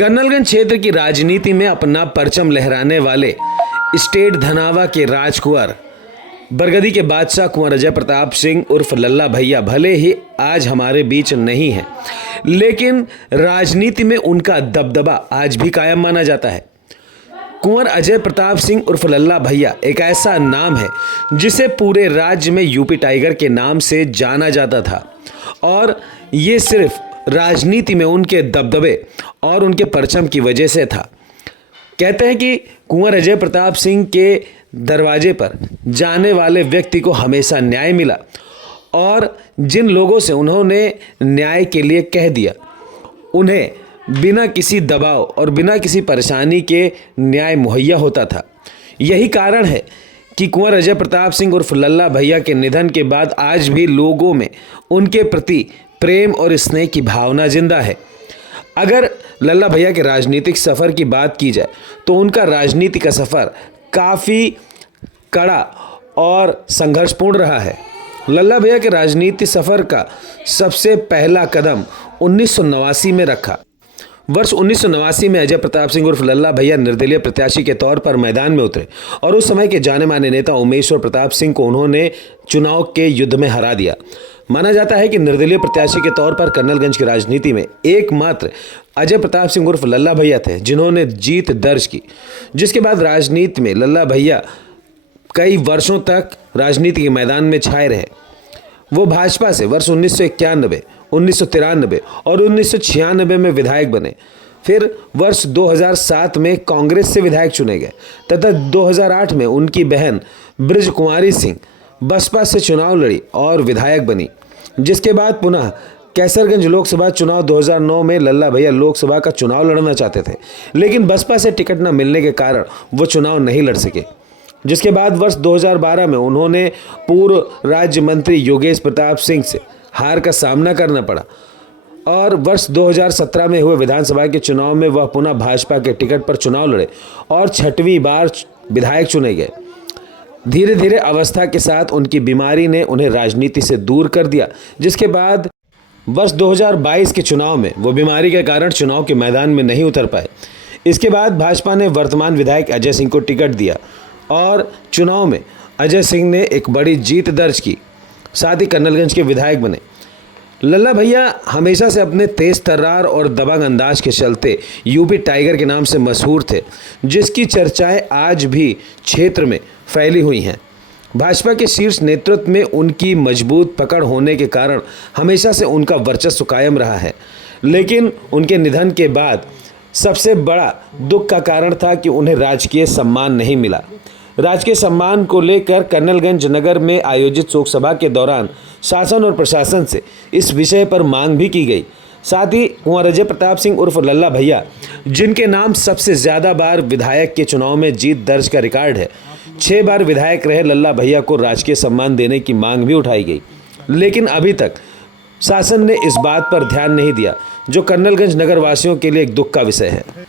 कर्नलगंज क्षेत्र की राजनीति में अपना परचम लहराने वाले स्टेट धनावा के राजकुंवर बरगदी के बादशाह कुंवर अजय प्रताप सिंह उर्फ लल्ला भैया भले ही आज हमारे बीच नहीं हैं, लेकिन राजनीति में उनका दबदबा आज भी कायम माना जाता है। कुंवर अजय प्रताप सिंह उर्फ लल्ला भैया एक ऐसा नाम है जिसे पूरे राज्य में यूपी टाइगर के नाम से जाना जाता था, और ये सिर्फ राजनीति में उनके दबदबे और उनके परचम की वजह से था। कहते हैं कि कुंवर अजय प्रताप सिंह के दरवाजे पर जाने वाले व्यक्ति को हमेशा न्याय मिला, और जिन लोगों से उन्होंने न्याय के लिए कह दिया उन्हें बिना किसी दबाव और बिना किसी परेशानी के न्याय मुहैया होता था। यही कारण है कि कुंवर अजय प्रताप सिंह उर्फ लल्ला भैया के निधन के बाद आज भी लोगों में उनके प्रति प्रेम और स्नेह की भावना जिंदा है। अगर लल्ला भैया के राजनीतिक सफ़र की बात की जाए तो उनका राजनीति का सफ़र काफ़ी कड़ा और संघर्षपूर्ण रहा है। लल्ला भैया के राजनीति सफ़र का सबसे पहला कदम 1989 में रखा। वर्ष 1989 में अजय प्रताप सिंह उर्फ लल्ला भैया निर्दलीय प्रत्याशी के तौर पर मैदान में उतरे, और उस समय के जाने माने नेता उमेश्वर प्रताप सिंह को उन्होंने चुनाव के युद्ध में हरा दिया। माना जाता है कि निर्दलीय प्रत्याशी के तौर पर कर्नलगंज की राजनीति में एकमात्र अजय प्रताप सिंह उर्फ लल्ला भैया थे जिन्होंने जीत दर्ज की, जिसके बाद राजनीति में लल्ला भैया कई वर्षों तक राजनीति के मैदान में छाए रहे। वो भाजपा से वर्ष 1991, 1993 और 1996 में विधायक बने। फिर वर्ष 2007 में कांग्रेस से विधायक चुने गए तथा 2008 में उनकी बहन ब्रिज कुमारी सिंह बसपा से चुनाव लड़ी और विधायक बनी, जिसके बाद पुनः कैसरगंज लोकसभा चुनाव 2009 में लल्ला भैया लोकसभा का चुनाव लड़ना चाहते थे, लेकिन बसपा से टिकट न मिलने के कारण वो चुनाव नहीं लड़ सके। जिसके बाद वर्ष 2012 में उन्होंने पूर्व राज्य मंत्री योगेश प्रताप सिंह से हार का सामना करना पड़ा, और वर्ष 2017 में हुए विधानसभा के चुनाव में वह पुनः भाजपा के टिकट पर चुनाव लड़े और 6वीं बार विधायक चुने गए। धीरे धीरे अवस्था के साथ उनकी बीमारी ने उन्हें राजनीति से दूर कर दिया, जिसके बाद वर्ष 2022 के चुनाव में वो बीमारी के कारण चुनाव के मैदान में नहीं उतर पाए। इसके बाद भाजपा ने वर्तमान विधायक अजय सिंह को टिकट दिया और चुनाव में अजय सिंह ने एक बड़ी जीत दर्ज की, साथ ही कर्नलगंज के विधायक बने। लल्ला भैया हमेशा से अपने तेज तर्रार और दबंग अंदाज के चलते यूपी टाइगर के नाम से मशहूर थे, जिसकी चर्चाएं आज भी क्षेत्र में फैली हुई हैं। भाजपा के शीर्ष नेतृत्व में उनकी मजबूत पकड़ होने के कारण हमेशा से उनका वर्चस्व कायम रहा है, लेकिन उनके निधन के बाद सबसे बड़ा दुख का कारण था कि उन्हें राजकीय सम्मान नहीं मिला। राजकीय सम्मान को लेकर कर्नलगंज नगर में आयोजित शोक सभा के दौरान शासन और प्रशासन से इस विषय पर मांग भी की गई। साथ ही कुंवर अजय प्रताप सिंह उर्फ लल्ला भैया, जिनके नाम सबसे ज़्यादा बार विधायक के चुनाव में जीत दर्ज का रिकॉर्ड है, 6 बार विधायक रहे लल्ला भैया को राजकीय सम्मान देने की मांग भी उठाई गई, लेकिन अभी तक शासन ने इस बात पर ध्यान नहीं दिया, जो कर्नलगंज नगर वासियों के लिए एक दुख का विषय है।